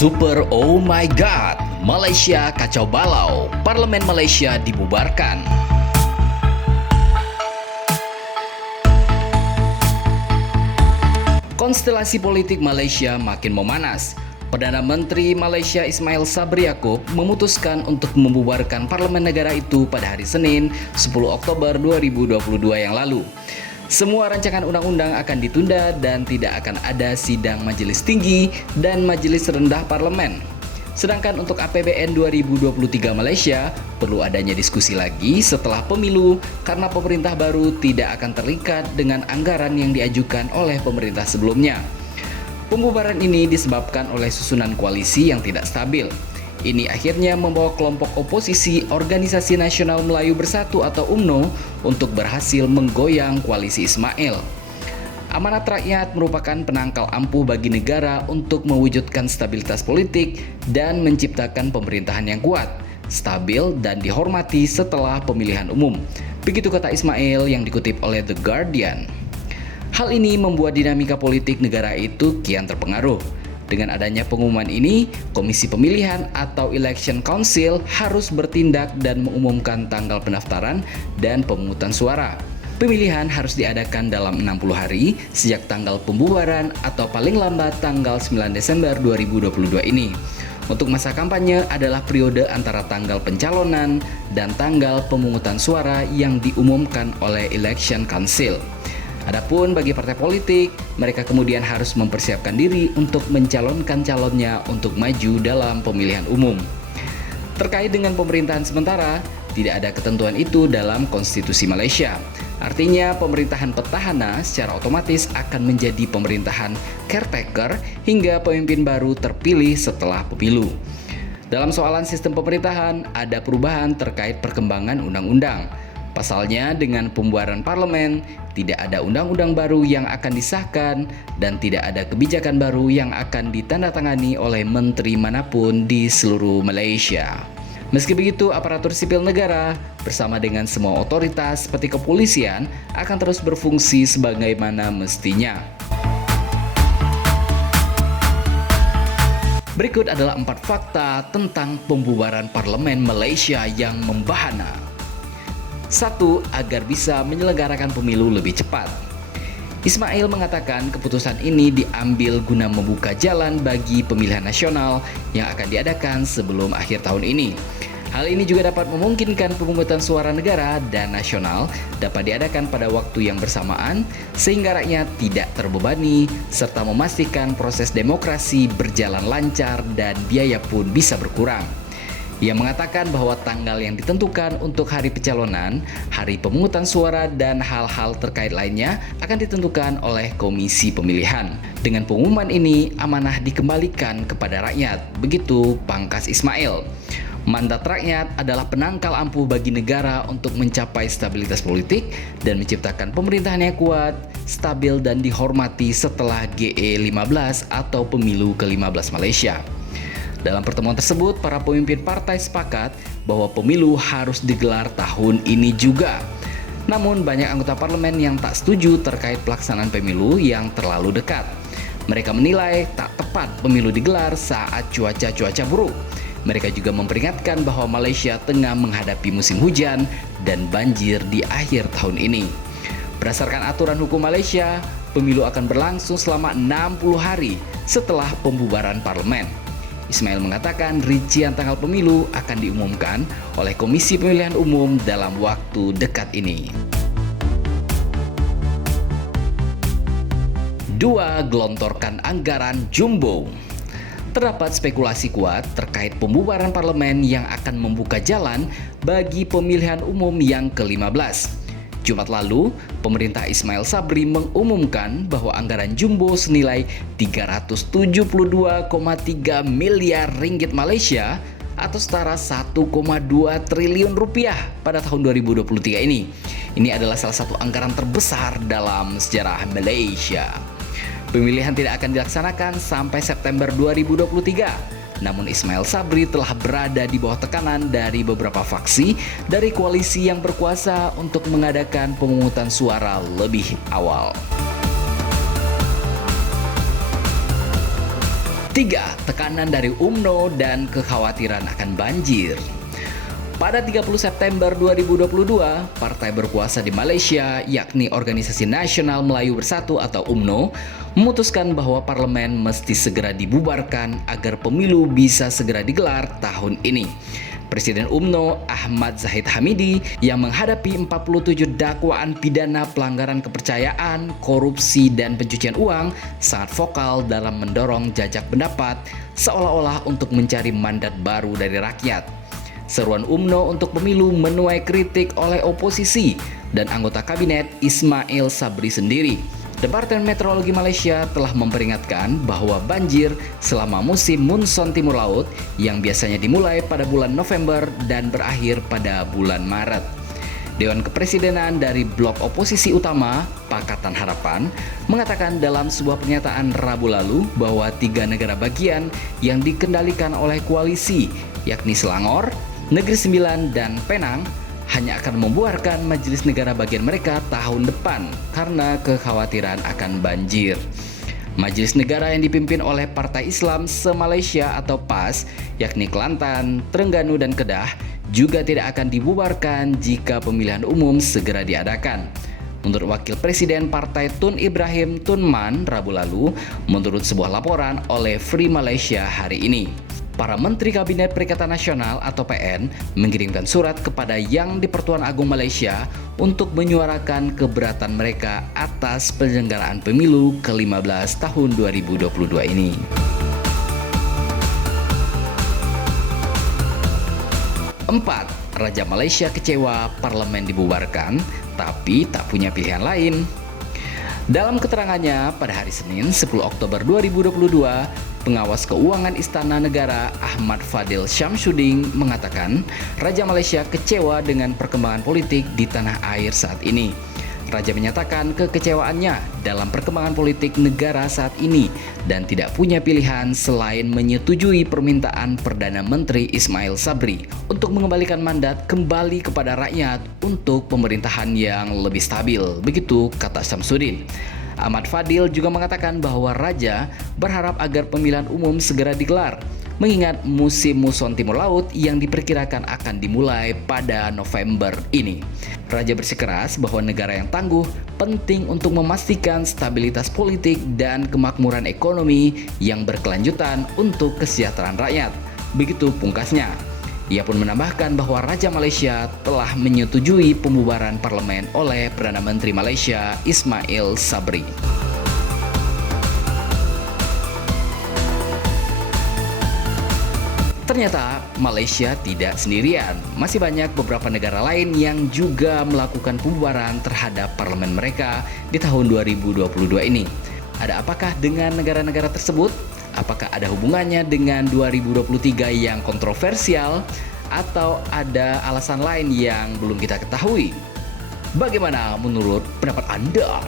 Super oh my god, Malaysia kacau balau, Parlemen Malaysia dibubarkan. Konstelasi politik Malaysia makin memanas. Perdana Menteri Malaysia Ismail Sabri Yaakob memutuskan untuk membubarkan parlemen negara itu pada hari Senin, 10 Oktober 2022 yang lalu. Semua rancangan undang-undang akan ditunda dan tidak akan ada sidang majelis tinggi dan majelis rendah parlemen. Sedangkan untuk APBN 2023 Malaysia, perlu adanya diskusi lagi setelah pemilu karena pemerintah baru tidak akan terikat dengan anggaran yang diajukan oleh pemerintah sebelumnya. Pembubaran ini disebabkan oleh susunan koalisi yang tidak stabil. Ini akhirnya membawa kelompok oposisi Organisasi Nasional Melayu Bersatu atau UMNO untuk berhasil menggoyang koalisi Ismail. Amanat rakyat merupakan penangkal ampuh bagi negara untuk mewujudkan stabilitas politik dan menciptakan pemerintahan yang kuat, stabil dan dihormati setelah pemilihan umum. Begitu kata Ismail yang dikutip oleh The Guardian. Hal ini membuat dinamika politik negara itu kian terpengaruh. Dengan adanya pengumuman ini, Komisi Pemilihan atau Election Council harus bertindak dan mengumumkan tanggal pendaftaran dan pemungutan suara. Pemilihan harus diadakan dalam 60 hari sejak tanggal pembubaran atau paling lambat tanggal 9 Desember 2022 ini. Untuk masa kampanye adalah periode antara tanggal pencalonan dan tanggal pemungutan suara yang diumumkan oleh Election Council. Adapun bagi partai politik, mereka kemudian harus mempersiapkan diri untuk mencalonkan calonnya untuk maju dalam pemilihan umum. Terkait dengan pemerintahan sementara, tidak ada ketentuan itu dalam konstitusi Malaysia. Artinya pemerintahan petahana secara otomatis akan menjadi pemerintahan caretaker hingga pemimpin baru terpilih setelah pemilu. Dalam soalan sistem pemerintahan, ada perubahan terkait perkembangan undang-undang. Pasalnya, dengan pembubaran parlemen, tidak ada undang-undang baru yang akan disahkan dan tidak ada kebijakan baru yang akan ditandatangani oleh menteri manapun di seluruh Malaysia. Meski begitu, aparatur sipil negara bersama dengan semua otoritas seperti kepolisian akan terus berfungsi sebagaimana mestinya. Berikut adalah 4 fakta tentang pembubaran parlemen Malaysia yang membahana. 1. Agar bisa menyelenggarakan pemilu lebih cepat. Ismail mengatakan keputusan ini diambil guna membuka jalan bagi pemilihan nasional yang akan diadakan sebelum akhir tahun ini. Hal ini juga dapat memungkinkan pemungutan suara negara dan nasional dapat diadakan pada waktu yang bersamaan sehingga rakyat tidak terbebani serta memastikan proses demokrasi berjalan lancar dan biaya pun bisa berkurang. Ia mengatakan bahwa tanggal yang ditentukan untuk hari pencalonan, hari pemungutan suara, dan hal-hal terkait lainnya akan ditentukan oleh Komisi Pemilihan. Dengan pengumuman ini, amanah dikembalikan kepada rakyat, begitu pangkas Ismail. Mandat rakyat adalah penangkal ampuh bagi negara untuk mencapai stabilitas politik dan menciptakan pemerintahan yang kuat, stabil, dan dihormati setelah GE15 atau Pemilu ke-15 Malaysia. Dalam pertemuan tersebut, para pemimpin partai sepakat bahwa pemilu harus digelar tahun ini juga. Namun, banyak anggota parlemen yang tak setuju terkait pelaksanaan pemilu yang terlalu dekat. Mereka menilai tak tepat pemilu digelar saat cuaca buruk. Mereka juga memperingatkan bahwa Malaysia tengah menghadapi musim hujan dan banjir di akhir tahun ini. Berdasarkan aturan hukum Malaysia, pemilu akan berlangsung selama 60 hari setelah pembubaran parlemen. Ismail mengatakan rincian tanggal pemilu akan diumumkan oleh Komisi Pemilihan Umum dalam waktu dekat ini. 2. Gelontorkan anggaran jumbo. Terdapat spekulasi kuat terkait pembubaran parlemen yang akan membuka jalan bagi pemilihan umum yang ke-15. Jumat lalu, pemerintah Ismail Sabri mengumumkan bahwa anggaran jumbo senilai 372,3 miliar ringgit Malaysia atau setara 1,2 triliun rupiah pada tahun 2023 ini. Ini adalah salah satu anggaran terbesar dalam sejarah Malaysia. Pemilihan tidak akan dilaksanakan sampai September 2023. Namun Ismail Sabri telah berada di bawah tekanan dari beberapa faksi dari koalisi yang berkuasa untuk mengadakan pemungutan suara lebih awal. 3. Tekanan dari UMNO dan kekhawatiran akan banjir. Pada 30 September 2022, partai berkuasa di Malaysia, yakni Organisasi Nasional Melayu Bersatu atau UMNO, memutuskan bahwa parlemen mesti segera dibubarkan agar pemilu bisa segera digelar tahun ini. Presiden UMNO Ahmad Zahid Hamidi yang menghadapi 47 dakwaan pidana pelanggaran kepercayaan, korupsi, dan pencucian uang sangat vokal dalam mendorong jajak pendapat seolah-olah untuk mencari mandat baru dari rakyat. Seruan UMNO untuk pemilu menuai kritik oleh oposisi dan anggota kabinet Ismail Sabri sendiri. Departemen Meteorologi Malaysia telah memperingatkan bahwa banjir selama musim monsun timur laut yang biasanya dimulai pada bulan November dan berakhir pada bulan Maret. Dewan Kepresidenan dari blok oposisi utama, Pakatan Harapan, mengatakan dalam sebuah pernyataan Rabu lalu bahwa 3 negara bagian yang dikendalikan oleh koalisi, yakni Selangor, Negeri Sembilan, dan Penang, hanya akan membuarkan majelis negara bagian mereka tahun depan karena kekhawatiran akan banjir. Majelis negara yang dipimpin oleh Partai Islam se-Malaysia atau PAS, yakni Kelantan, Terengganu, dan Kedah, juga tidak akan dibubarkan jika pemilihan umum segera diadakan. Menurut Wakil Presiden Partai Tun Ibrahim Tun Man Rabu lalu, menurut sebuah laporan oleh Free Malaysia hari ini, para Menteri Kabinet Perikatan Nasional atau PN mengirimkan surat kepada Yang di-Pertuan Agong Malaysia untuk menyuarakan keberatan mereka atas penyelenggaraan pemilu ke-15 tahun 2022 ini. 4. Raja Malaysia kecewa parlemen dibubarkan, tapi tak punya pilihan lain. Dalam keterangannya pada hari Senin 10 Oktober 2022, Pengawas Keuangan Istana Negara Ahmad Fadil Syamsuddin mengatakan Raja Malaysia kecewa dengan perkembangan politik di tanah air saat ini. Raja menyatakan kekecewaannya dalam perkembangan politik negara saat ini dan tidak punya pilihan selain menyetujui permintaan Perdana Menteri Ismail Sabri untuk mengembalikan mandat kembali kepada rakyat untuk pemerintahan yang lebih stabil. Begitu kata Syamsuddin. Ahmad Fadil juga mengatakan bahwa Raja berharap agar pemilihan umum segera digelar, mengingat musim monsun timur laut yang diperkirakan akan dimulai pada November ini. Raja bersikeras bahwa negara yang tangguh penting untuk memastikan stabilitas politik dan kemakmuran ekonomi yang berkelanjutan untuk kesejahteraan rakyat. Begitu pungkasnya. Ia pun menambahkan bahwa Raja Malaysia telah menyetujui pembubaran parlemen oleh Perdana Menteri Malaysia Ismail Sabri. Ternyata Malaysia tidak sendirian. Masih banyak beberapa negara lain yang juga melakukan pembubaran terhadap parlemen mereka di tahun 2022 ini. Ada apakah dengan negara-negara tersebut? Apakah ada hubungannya dengan 2023 yang kontroversial? Atau ada alasan lain yang belum kita ketahui? Bagaimana menurut pendapat Anda?